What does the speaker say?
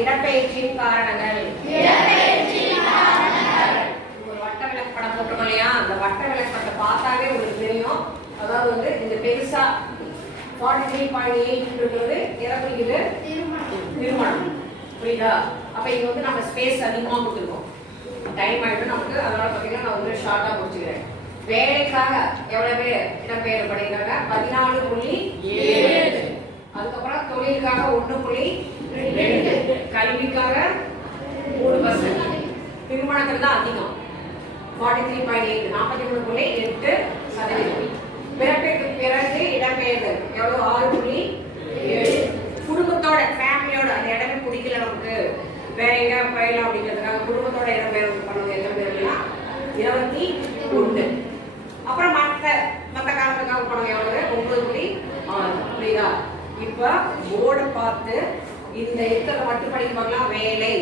இடப்பெயர்ச்சியின் காரணங்கள். ஒரு வட்ட விளக்கு படம் போட்டிருக்கோம் இல்லையா, அந்த வட்ட விளக்கு படத்தை பார்த்தாவே உங்களுக்கு தெரியும். அதாவது வந்து இந்த பெருசா 43.8 இருக்கிறது எதை குறிக்குது? திருமணம். புரியுதா? அப்ப இங்க வந்து நம்ம ஸ்பேஸ் அதிகமா கொடுத்துருக்கோம். டைம் ஆயிடும் நமக்கு. அதனால பாத்தீங்கன்னா நான் வந்து ஷார்ட்டா முடிச்சுக்கிறேன். வேலைக்காக எவ்வளவு பேர் இடம்பெயர் பண்ணிருக்காங்க? 14.7. அதுக்கப்புறம் தொழிலுக்காக 1.2, கல்விக்காக 3%, திருமணத்தில் தான் அதிகம் 43.8, 43.8%. பிறப்பிற்கு பிறகு இடம்பெயர்தல் எவ்வளவு? 6.7. குடும்பத்தோட ஃபேமிலியோட அந்த இடமே பிடிக்கல நமக்கு, வேற எங்க போயிடலாம் அப்படிங்கிறதுக்காக குடும்பத்தோட இடம்பெயர்வு பண்ணுவது எத்தனை பேருன்னா 21. அப்புறம் மற்ற காரணத்துக்காக போனவங்க எவ்வளவு? 9.6. புரியுதா? இப்ப போர்டை பார்த்து இந்த இடத்துல மட்டும் படிக்க பார்க்கலாம். வேலை